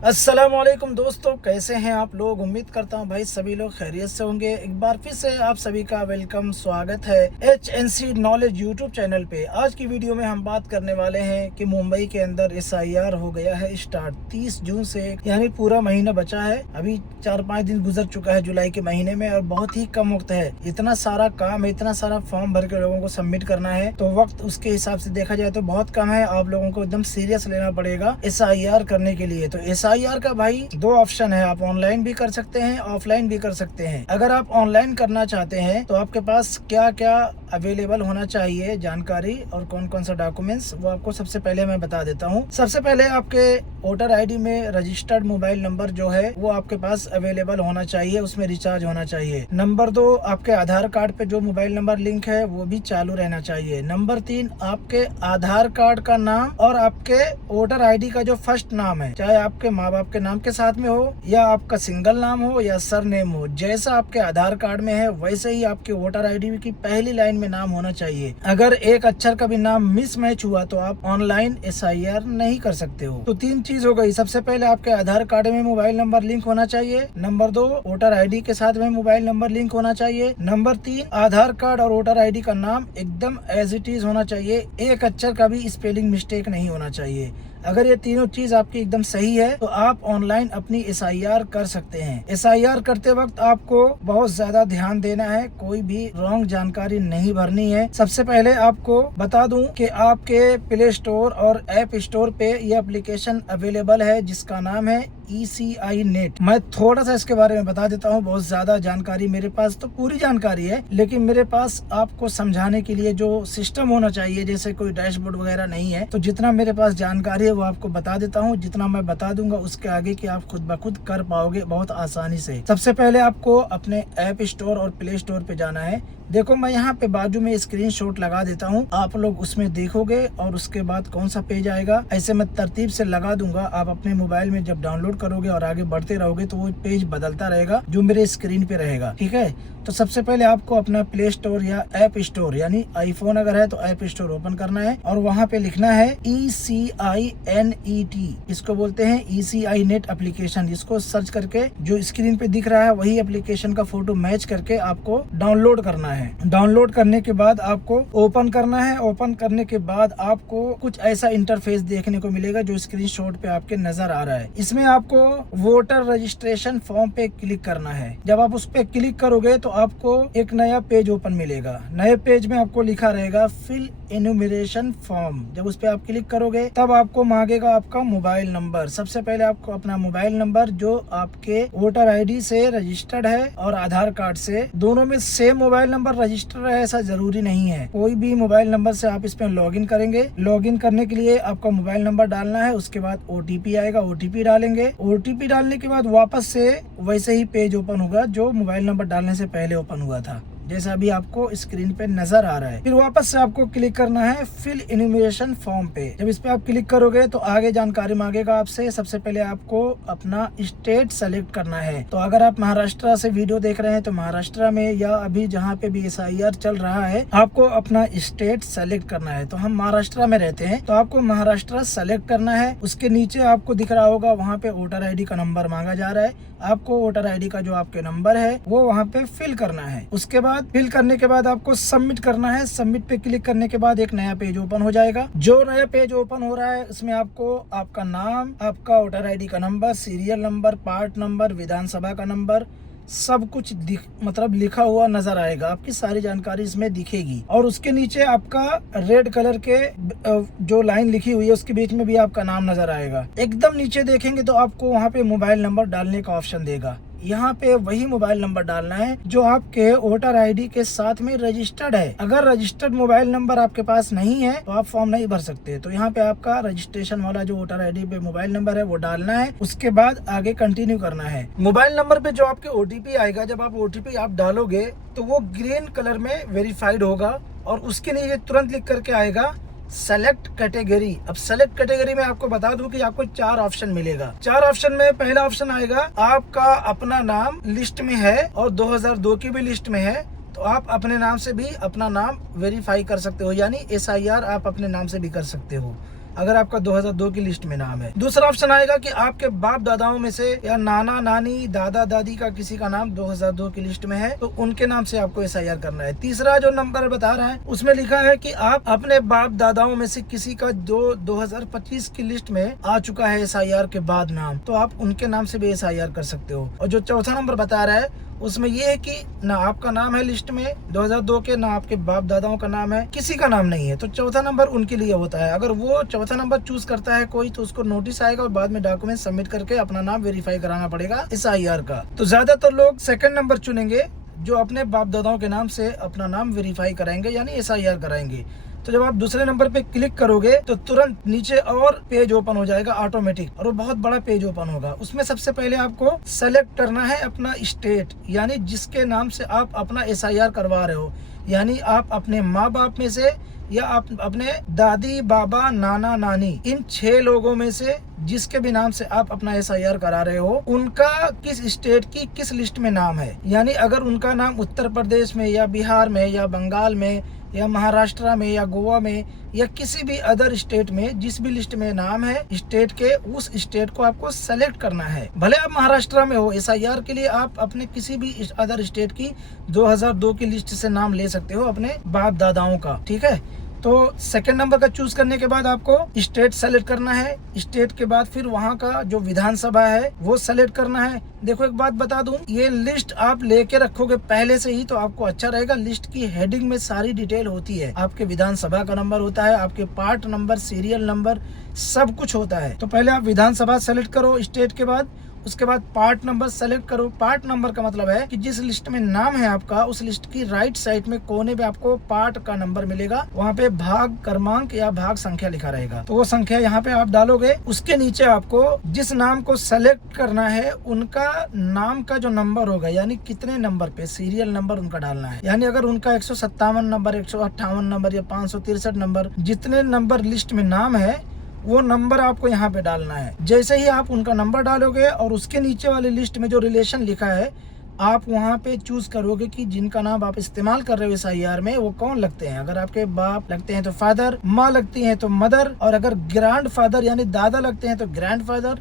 अस्सलाम वालेकुम दोस्तों, कैसे हैं आप लोग। उम्मीद करता हूं भाई सभी लोग खैरियत से होंगे। एक बार फिर से आप सभी का वेलकम, स्वागत है HNC नॉलेज यूट्यूब चैनल पे। आज की वीडियो में हम बात करने वाले हैं कि मुंबई के अंदर SIR हो गया है स्टार्ट 30 जून से, यानी पूरा महीना बचा है। अभी 4-5 दिन गुजर चुका है जुलाई के महीने में और बहुत ही कम वक्त है। इतना सारा काम है, इतना सारा फॉर्म भर के लोगों को सबमिट करना है, तो वक्त उसके हिसाब से देखा जाए तो बहुत कम है। आप लोगों को एकदम सीरियस लेना पड़ेगा SIR करने के लिए। तो SIR का भाई 2 ऑप्शन है, आप ऑनलाइन भी कर सकते हैं, ऑफलाइन भी कर सकते हैं। अगर आप ऑनलाइन करना चाहते हैं तो आपके पास क्या क्या अवेलेबल होना चाहिए जानकारी और कौन कौन सा डॉक्यूमेंट्स, वो आपको सबसे पहले मैं बता देता हूँ। सबसे पहले आपके वोटर ID में रजिस्टर्ड मोबाइल नंबर जो है वो आपके पास अवेलेबल होना चाहिए, उसमें रिचार्ज होना चाहिए। नंबर 2, आपके आधार कार्ड पे जो मोबाइल नंबर लिंक है वो भी चालू रहना चाहिए। नंबर 3, आपके आधार कार्ड का नाम और आपके वोटर ID का जो फर्स्ट नाम है, चाहे आपके माँ बाप के नाम के साथ में हो या आपका सिंगल नाम हो या सरनेम हो, जैसा आपके आधार कार्ड में है वैसे ही आपके वोटर ID की पहली लाइन में नाम होना चाहिए। अगर एक अक्षर का भी नाम मिसमैच हुआ तो आप ऑनलाइन SIR नहीं कर सकते हो। तो 3 चीज हो गई। सबसे पहले आपके आधार कार्ड में मोबाइल नंबर लिंक होना चाहिए। नंबर 2, वोटर ID के साथ में मोबाइल नंबर लिंक होना चाहिए। नंबर 3, आधार कार्ड और वोटर ID का नाम एकदम एज इट इज होना चाहिए, एक अक्षर का भी स्पेलिंग मिस्टेक नहीं होना चाहिए। अगर ये तीनों चीज आपकी एकदम सही है तो आप ऑनलाइन अपनी SIR कर सकते हैं। SIR करते वक्त आपको बहुत ज्यादा ध्यान देना है, कोई भी रॉन्ग जानकारी नहीं भरनी है। सबसे पहले आपको बता दूं कि आपके प्ले स्टोर और ऐप स्टोर पे ये एप्लीकेशन अवेलेबल है जिसका नाम है ECI नेट। मैं थोड़ा सा इसके बारे में बता देता हूँ, बहुत ज्यादा जानकारी मेरे पास तो पूरी जानकारी है, लेकिन मेरे पास आपको समझाने के लिए जो सिस्टम होना चाहिए, जैसे कोई डैशबोर्ड वगैरह नहीं है, तो जितना मेरे पास जानकारी है वो आपको बता देता हूँ। जितना मैं बता दूंगा उसके आगे की आप खुद ब खुद कर पाओगे बहुत आसानी से। सबसे पहले आपको अपने ऐप स्टोर और प्ले स्टोर पे जाना है। देखो मैं यहाँ पे बाजू में स्क्रीनशॉट लगा देता हूँ, आप लोग उसमें देखोगे और उसके बाद कौन सा पेज आएगा ऐसे मैं तरतीब से लगा दूंगा। आप अपने मोबाइल में जब डाउनलोड करोगे और आगे बढ़ते रहोगे तो वो पेज बदलता रहेगा जो मेरे स्क्रीन पे रहेगा, ठीक है। तो सबसे पहले आपको अपना प्ले स्टोर या ऐप स्टोर, यानी आईफोन अगर है तो ऐप स्टोर ओपन करना है और वहाँ पे लिखना है ECI NET, इसको बोलते हैं ECI नेट एप्लीकेशन। इसको सर्च करके जो स्क्रीन पे दिख रहा है वही एप्लीकेशन का फोटो मैच करके आपको डाउनलोड करना है। डाउनलोड करने के बाद आपको ओपन करना है। ओपन करने के बाद आपको कुछ ऐसा इंटरफेस देखने को मिलेगा जो स्क्रीनशॉट पे आपके नजर आ रहा है। इसमें आपको वोटर रजिस्ट्रेशन फॉर्म पे क्लिक करना है। जब आप उस पे क्लिक करोगे तो आपको एक नया पेज ओपन मिलेगा। नए पेज में आपको लिखा रहेगा फिल एनुमरेशन फॉर्म। जब उस पे आप क्लिक करोगे तब आपको मांगेगा आपका मोबाइल नंबर। सबसे पहले आपको अपना मोबाइल नंबर जो आपके वोटर ID से रजिस्टर्ड है और आधार कार्ड से, दोनों में सेम मोबाइल नंबर रजिस्टर है ऐसा जरूरी नहीं है। कोई भी मोबाइल नंबर से आप इसमें लॉगिन करेंगे। लॉगिन करने के लिए आपका मोबाइल नंबर डालना है, उसके बाद OTP आएगा, OTP डालेंगे। OTP डालने के बाद वापस से वैसे ही पेज ओपन होगा जो मोबाइल नंबर डालने से पहले ओपन हुआ था, जैसा अभी आपको स्क्रीन पे नजर आ रहा है। फिर वापस से आपको क्लिक करना है फिल एनुमरेशन फॉर्म पे। जब इस पे आप क्लिक करोगे तो आगे जानकारी मांगेगा आपसे। सबसे पहले आपको अपना स्टेट सेलेक्ट करना है। तो अगर आप महाराष्ट्र से वीडियो देख रहे हैं तो महाराष्ट्र में या अभी जहाँ पे भी SIR चल रहा है आपको अपना स्टेट सेलेक्ट करना है। तो हम महाराष्ट्र में रहते हैं तो आपको महाराष्ट्र सेलेक्ट करना है। उसके नीचे आपको दिख रहा होगा वहाँ पे वोटर ID का नंबर मांगा जा रहा है। आपको वोटर ID का जो आपके नंबर है वो वहाँ पे फिल करना है। उसके बाद फिल करने के बाद आपको सबमिट करना है। सबमिट पे क्लिक करने के बाद एक नया पेज ओपन हो जाएगा। जो नया पेज ओपन हो रहा है उसमें आपको आपका नाम, आपका वोटर ID का number, serial number, part number, विधानसभा का नंबर, सब कुछ मतलब लिखा हुआ नजर आएगा। आपकी सारी जानकारी इसमें दिखेगी और उसके नीचे आपका रेड कलर के जो लाइन लिखी हुई है उसके बीच में भी आपका नाम नजर आएगा। एकदम नीचे देखेंगे तो आपको वहाँ पे मोबाइल नंबर डालने का ऑप्शन देगा। यहाँ पे वही मोबाइल नंबर डालना है जो आपके वोटर ID के साथ में रजिस्टर्ड है। अगर रजिस्टर्ड मोबाइल नंबर आपके पास नहीं है तो आप फॉर्म नहीं भर सकते। तो यहाँ पे आपका रजिस्ट्रेशन वाला जो वोटर ID पे मोबाइल नंबर है वो डालना है। उसके बाद आगे कंटिन्यू करना है। मोबाइल नंबर पे जो आपके OTP आएगा, जब आप OTP आप डालोगे तो वो ग्रीन कलर में वेरीफाइड होगा और उसके नीचे तुरंत लिख करके आएगा सेलेक्ट कैटेगरी। अब सेलेक्ट कैटेगरी में आपको बता दूं कि आपको 4 ऑप्शन मिलेगा। 4 ऑप्शन में पहला ऑप्शन आएगा आपका अपना नाम लिस्ट में है और 2002 की भी लिस्ट में है, तो आप अपने नाम से भी अपना नाम वेरीफाई कर सकते हो, यानी SIR आप अपने नाम से भी कर सकते हो। अगर आपका 2002 की लिस्ट में नाम है। दूसरा ऑप्शन आएगा कि आपके बाप दादाओं में से या नाना नानी दादा दादी का किसी का नाम 2002 की लिस्ट में है तो उनके नाम से आपको SIR करना है। तीसरा जो नंबर बता रहा है उसमें लिखा है कि आप अपने बाप दादाओं में से किसी का जो 2025 की लिस्ट में आ चुका है SIR के बाद नाम, तो आप उनके नाम से भी SIR कर सकते हो। और जो चौथा नंबर बता रहा है उसमें ये है कि ना आपका नाम है लिस्ट में 2002 के, ना आपके बाप दादाओं का नाम है, किसी का नाम नहीं है, तो चौथा नंबर उनके लिए होता है। अगर वो चौथा नंबर चूज करता है कोई तो उसको नोटिस आएगा और बाद में डॉक्यूमेंट सबमिट करके अपना नाम वेरीफाई कराना पड़ेगा SIR का। तो ज्यादातर लोग सेकंड नंबर चुनेंगे जो अपने बाप दादाओं के नाम से अपना नाम वेरीफाई कराएंगे यानी SIR कराएंगे। तो जब आप दूसरे नंबर पे क्लिक करोगे तो तुरंत नीचे और पेज ओपन हो जाएगा ऑटोमेटिक, और वो बहुत बड़ा पेज ओपन होगा। उसमें सबसे पहले आपको सेलेक्ट करना है अपना स्टेट, यानी जिसके नाम से आप अपना SIR करवा रहे हो, यानी आप अपने माँ बाप में से या आप अपने दादी बाबा नाना नानी इन 6 लोगों में से जिसके भी नाम से आप अपना SIR करा रहे हो उनका किस स्टेट की किस लिस्ट में नाम है। यानी अगर उनका नाम उत्तर प्रदेश में या बिहार में या बंगाल में या महाराष्ट्र में या गोवा में या किसी भी अदर स्टेट में जिस भी लिस्ट में नाम है स्टेट के, उस स्टेट को आपको सेलेक्ट करना है। भले आप महाराष्ट्र में हो, SIR के लिए आप अपने किसी भी अदर स्टेट की 2002 की लिस्ट से नाम ले सकते हो अपने बाप दादाओं का, ठीक है। तो सेकंड नंबर का चूज करने के बाद आपको स्टेट सेलेक्ट करना है। स्टेट के बाद फिर वहाँ का जो विधानसभा है वो सेलेक्ट करना है। देखो एक बात बता दूं, ये लिस्ट आप लेके रखोगे पहले से ही तो आपको अच्छा रहेगा। लिस्ट की हेडिंग में सारी डिटेल होती है, आपके विधानसभा का नंबर होता है, आपके पार्ट नंबर, सीरियल नंबर, सब कुछ होता है। तो पहले आप विधानसभा सेलेक्ट करो स्टेट के बाद, उसके बाद पार्ट नंबर सेलेक्ट करो। पार्ट नंबर का मतलब है कि जिस लिस्ट में नाम है आपका उस लिस्ट की राइट साइड में कोने पे आपको पार्ट का नंबर मिलेगा, वहाँ पे भाग क्रमांक या भाग संख्या लिखा रहेगा, तो वो संख्या यहाँ पे आप डालोगे। उसके नीचे आपको जिस नाम को सेलेक्ट करना है उनका नाम का जो नंबर होगा, यानी कितने नंबर पे सीरियल नंबर उनका डालना है। यानी अगर उनका 157 नंबर, 158 नंबर या 563 नंबर, जितने नंबर लिस्ट में नाम है वो नंबर आपको यहाँ पे डालना है। जैसे ही आप उनका नंबर डालोगे और उसके नीचे वाली लिस्ट में जो रिलेशन लिखा है आप वहाँ पे चूज करोगे कि जिनका नाम आप इस्तेमाल कर रहे हो SIR में वो कौन लगते हैं। अगर आपके बाप लगते हैं तो फादर, माँ लगती हैं तो मदर, और अगर ग्रैंड फादर यानी दादा लगते हैं तो ग्रैंड फादर,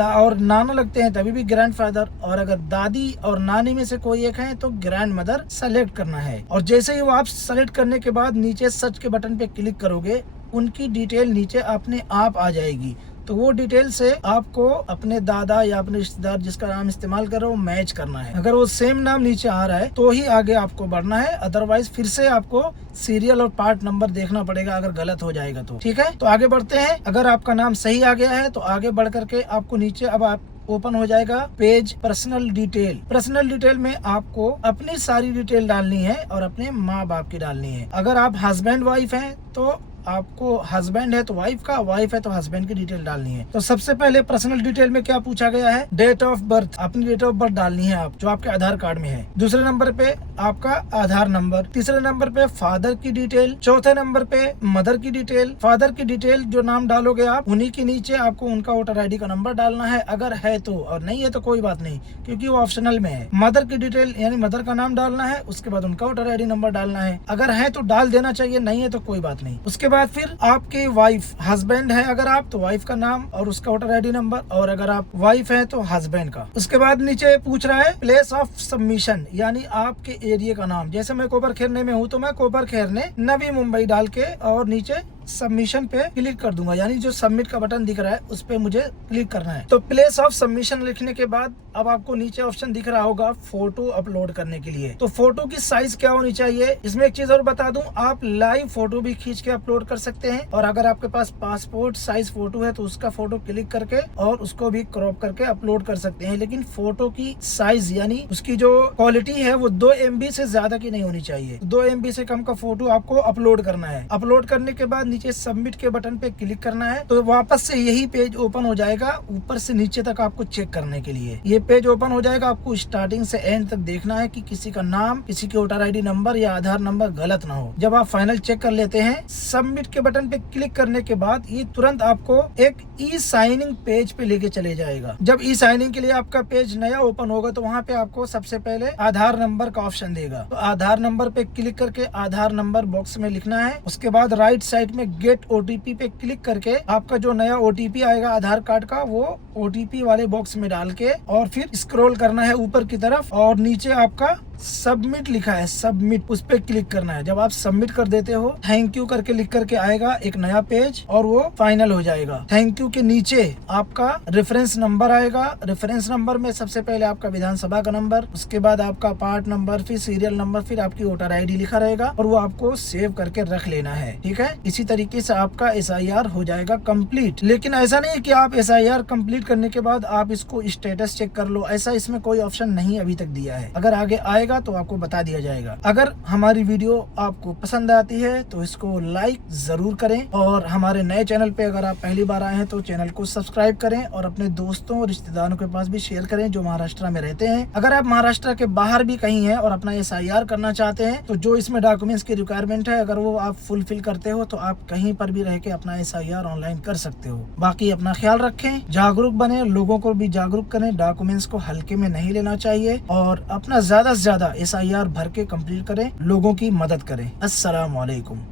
और नाना लगते हैं तभी भी ग्रैंड फादर, और अगर दादी और नानी में से कोई एक है तो ग्रैंड मदर सेलेक्ट करना है। और जैसे ही वो आप सेलेक्ट करने के बाद नीचे सर्च के बटन पे क्लिक करोगे उनकी डिटेल नीचे अपने आप आ जाएगी। तो वो डिटेल से आपको अपने दादा या अपने रिश्तेदार जिसका नाम इस्तेमाल कर रहे हो मैच करना है। अगर वो सेम नाम नीचे आ रहा है तो ही आगे आपको बढ़ना है, अदरवाइज फिर से आपको सीरियल और पार्ट नंबर देखना पड़ेगा अगर गलत हो जाएगा तो, ठीक है। तो आगे बढ़ते हैं। अगर आपका नाम सही आ गया है तो आगे बढ़ करके आपको नीचे अब आप ओपन हो जाएगा page personal detail. Personal detail में आपको अपनी सारी डिटेल डालनी है और अपने माँ बाप की डालनी है। अगर आप हस्बैंड वाइफ हैं तो आपको हस्बैंड है तो वाइफ का, वाइफ है तो हस्बैंड की डिटेल डालनी है। तो सबसे पहले पर्सनल डिटेल में क्या पूछा गया है, डेट ऑफ बर्थ, अपनी डेट ऑफ बर्थ डालनी है आप जो आपके आधार कार्ड में है। दूसरे नंबर पे आपका आधार नंबर, तीसरे नंबर पे फादर की डिटेल, चौथे नंबर पे मदर की डिटेल। फादर की डिटेल जो नाम डालोगे आप उन्हीं के नीचे आपको उनका वोटर ID का नंबर डालना है अगर है तो, और नहीं है तो कोई बात नहीं क्योंकि वो ऑप्शनल में है। मदर की डिटेल यानी मदर का नाम डालना है, उसके बाद उनका वोटर ID नंबर डालना है। अगर है तो डाल देना चाहिए, नहीं है तो कोई बात नहीं। उसके बाद फिर आपकी वाइफ, हस्बैंड है अगर आप तो वाइफ का नाम और उसका वोटर ID नंबर, और अगर आप वाइफ है तो हस्बैंड का। उसके बाद नीचे पूछ रहा है प्लेस ऑफ सबमिशन यानी आपके एरिया का नाम। जैसे मैं कोपर खेरने में हूँ तो मैं कोपर खेरने नवी मुंबई डाल के और नीचे सबमिशन पे क्लिक कर दूंगा, यानी जो सबमिट का बटन दिख रहा है उस पे मुझे क्लिक करना है। तो प्लेस ऑफ सबमिशन लिखने के बाद अब आपको नीचे ऑप्शन दिख रहा होगा फोटो अपलोड करने के लिए। तो फोटो की साइज क्या होनी चाहिए, इसमें एक चीज और बता दूं, आप लाइव फोटो भी खींच के अपलोड कर सकते हैं, और अगर आपके पास पासपोर्ट साइज फोटो है तो उसका फोटो क्लिक करके और उसको भी क्रॉप करके अपलोड कर सकते हैं। लेकिन फोटो की साइज यानी उसकी जो क्वालिटी है वो 2 MB से ज्यादा की नहीं होनी चाहिए। 2 MB से कम का फोटो आपको अपलोड करना है। अपलोड करने के बाद नीचे सबमिट के बटन पे क्लिक करना है तो वापस से यही पेज ओपन हो जाएगा, ऊपर से नीचे तक आपको चेक करने के लिए ये पेज ओपन हो जाएगा। आपको स्टार्टिंग से एंड तक देखना है कि किसी का नाम, किसी के वोटर ID नंबर या आधार नंबर गलत ना हो। जब आप फाइनल चेक कर लेते हैं, सबमिट के बटन पे क्लिक करने के बाद ये तुरंत आपको एक ई साइनिंग पेज पे लेके चले जाएगा। जब ई साइनिंग के लिए आपका पेज नया ओपन होगा तो वहाँ पे आपको सबसे पहले आधार नंबर का ऑप्शन देगा। तो आधार नंबर पे क्लिक करके आधार नंबर बॉक्स में लिखना है। उसके बाद राइट साइड में में गेट OTP पे क्लिक करके आपका जो नया OTP आएगा आधार कार्ड का, वो OTP वाले बॉक्स में डाल के और फिर स्क्रॉल करना है ऊपर की तरफ और नीचे आपका सबमिट लिखा है, सबमिट, उस पे क्लिक करना है। जब आप सबमिट कर देते हो, थैंक यू करके लिख करके आएगा एक नया पेज और वो फाइनल हो जाएगा। थैंक यू के नीचे आपका रेफरेंस नंबर आएगा। रेफरेंस नंबर में सबसे पहले आपका विधानसभा का नंबर, उसके बाद आपका पार्ट नंबर, फिर सीरियल नंबर, फिर आपकी वोटर ID लिखा रहेगा और वो आपको सेव करके रख लेना है। ठीक है, इसी तरीके से आपका SIR हो जाएगा कंप्लीट। लेकिन ऐसा नहीं कि आप SIR कंप्लीट करने के बाद आप इसको स्टेटस चेक कर लो, ऐसा इसमें कोई ऑप्शन नहीं अभी तक दिया है। अगर आगे आएगा तो आपको बता दिया जाएगा। अगर हमारी वीडियो आपको पसंद आती है तो इसको लाइक जरूर करें और हमारे नए चैनल पे अगर आप पहली बार आए हैं तो चैनल को सब्सक्राइब करें और अपने दोस्तों और रिश्तेदारों के पास भी शेयर करें जो महाराष्ट्र में रहते हैं। अगर आप महाराष्ट्र के बाहर भी कहीं हैं और अपना SIR करना चाहते हैं तो जो इसमें डॉक्यूमेंट्स की रिक्वायरमेंट है, अगर वो आप फुलफिल करते हो तो आप कहीं पर भी रह के अपना SIR ऑनलाइन कर सकते हो। बाकी अपना ख्याल रखें, जागरूक बने, लोगों को भी जागरूक करें, डॉक्यूमेंट्स को हल्के में नहीं लेना चाहिए और अपना ज्यादा से ज्यादा SIR भर के कंप्लीट करें, लोगों की मदद करें। अस्सलाम वालेकुम।